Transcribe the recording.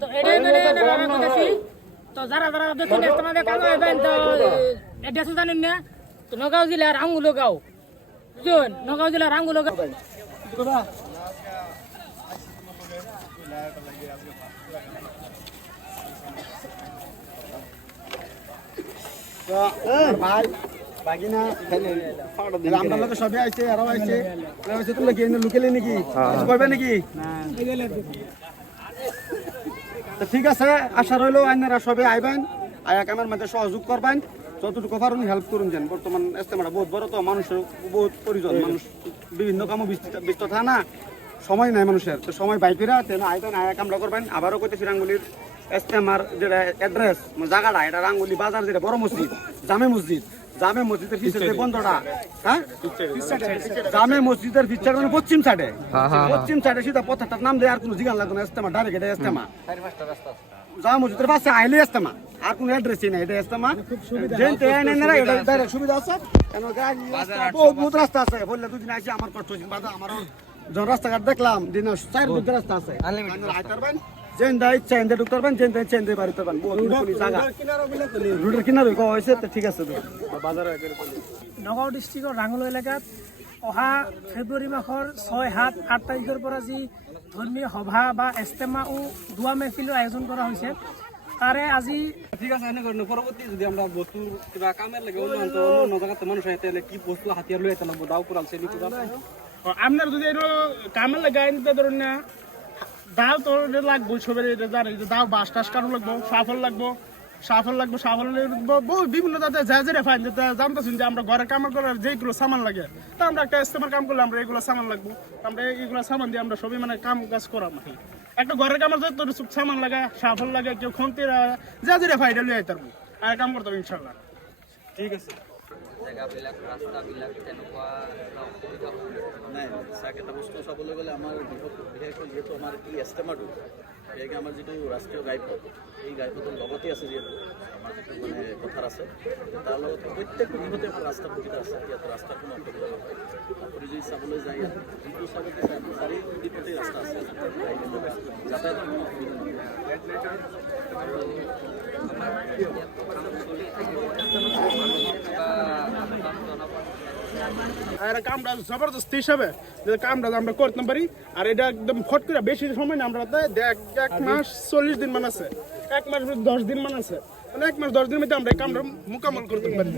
তো এটা বলতেছি তো যারা যারা দেখুন তোমাদের কাজ হবেন তো এটা জানেন না তো নগাঁও জেলার আঙ্গুলো গাঁও বুঝুন নগাঁও জেলার আঙ্গুলো গাঁও ভাই বাগিনা আমরা লোক সবাই আইছে আরো আইছে তোমরা কি লুকেলে নাকি করবে নাকি তো ঠিক আছে আশা রইলো আইনারা সবাই আইবেন আয়া কামের মধ্যে সহযোগ করবেন যতটুকু পারুন হেল্প করুন যেন বর্তমান ইস্তেমাটা বহুত বড় তো মানুষের বহুত প্রয়োজন মানুষ বিভিন্ন কামও ব্যস্ত থাকে না সময় নাই মানুষের তো সময় বাইপিরা তেন আইবেন আয়া কামরা করবেন আবারও কইতেছি রাঙ্গুলির ইস্তেমার যেটা অ্যাড্রেস জায়গাটা এটা রাঙ্গুলি বাজার যেটা বড় মসজিদ জামে মসজিদের পিছনে বন্ধটা হ্যাঁ জামে মসজিদের পিছনে মানে পশ্চিম সাইডে সিধা পথটার নাম দেয় আর কোনো জিগান লাগবে না ইস্তেমা ডাইরেক্ট এটা ইস্তেমা জামে মসজিদের পাশে আইলে ইস্তেমা আর কোনো অ্যাড্রেসই নাই এটা ইস্তেমা জেনতে আইনারা এটা ডাইরেক্ট সুবিধা আছে কেন গাড়ি বহুত রাস্তা আছে বললে দুদিন আসি আমার কষ্ট হইছে বাজার আমারও যখন রাস্তাঘাট দেখলাম দিন 4 দুটো রাস্তা আছে আইতারবেন যেন দাই চেন দে ঢুকতে পারবেন চেন দে বাড়িতে পারবেন বহুত জায়গা রোডের কিনারে কো হইছে তো ঠিক আছে তো বাজারে নগাঁও ডিস্ট্রিক্টৰ ৰাঙলু এলেকাত অহা ফেব্ৰুৱাৰী মাহৰ 6, 7, 8 তাৰিখৰ পৰা যি ধৰ্মীয় সভা বা ইস্তেমা ও দোয়া মেহফিলৰ আয়োজন কৰা হৈছে তাৰে আজি ঠিক আছে এনে করুন পরবর্তী যদি আমরা বস্তু কিবা কামের লাগে অন্য জায়গাতে মানুষ আইতে কি বস্তু হাতিয়ার লই আইতে লাগবো দাও পুরাল সেলি পুরা আপনার যদি এর কামের লাগে আইতে ধরুন না দাও তো লাগবো সবের এটা জানি দাও বাস টাস কারণ লাগবো সাফল লাগবো বহু বিভিন্ন জাতে যা যা ফাইন জানতেছেন যে আমরা ঘরের কাম করার যেগুলো সামান লাগে তা আমরা একটা ইস্তেমার কাম করলে আমরা এগুলো সামান লাগবো আমরা এইগুলো সামান দিয়ে আমরা সবই মানে কাম কাজ করাম একটা ঘরের কামের যত সামান লাগে সাফল লাগে কেউ খন্তির যা যা ফাইডা লিয়ে আইতে পারবো আর কাম করতে হবে ইনশাল্লাহ ঠিক আছে জেগাবিলাক ৰাস্তাবিলাক তেনেকুৱা অসুবিধা নাই চাকেটা বস্তু চাবলৈ গ'লে আমাৰ বিশেষকৈ যিহেতু আমাৰ এই ইস্তেমাটো বিশেষকৈ আমাৰ যিটো ৰাষ্ট্ৰীয় ঘাইপথ এই ঘাইপথৰ লগতে আছে যিহেতু আমাৰ যিটো মানে পথাৰ আছে তাৰ লগত প্ৰত্যেক দিশতে ৰাস্তা সুবিধা আছে ইয়াত ৰাস্তাৰ কোনো অসুবিধা নহয় আপুনি যদি চাবলৈ যায় ইয়াত যিটো চাবলৈ চায় চাৰিওদিশতে ৰাস্তা আছে যাতায়াতৰ কোনো অসুবিধা নহয় আর কামটা জবরদস্ত হিসাবে যে কামটা আমরা করতে পারি আর এটা একদম ফট করে বেশি সময় না আমরা 1 মাস 40 দিন মান আছে 1 মাস 10 দিন মান আছে মানে 1 মাস 10 দিনের মধ্যে আমরা এই কামটা মোকাম্মল করতে পারি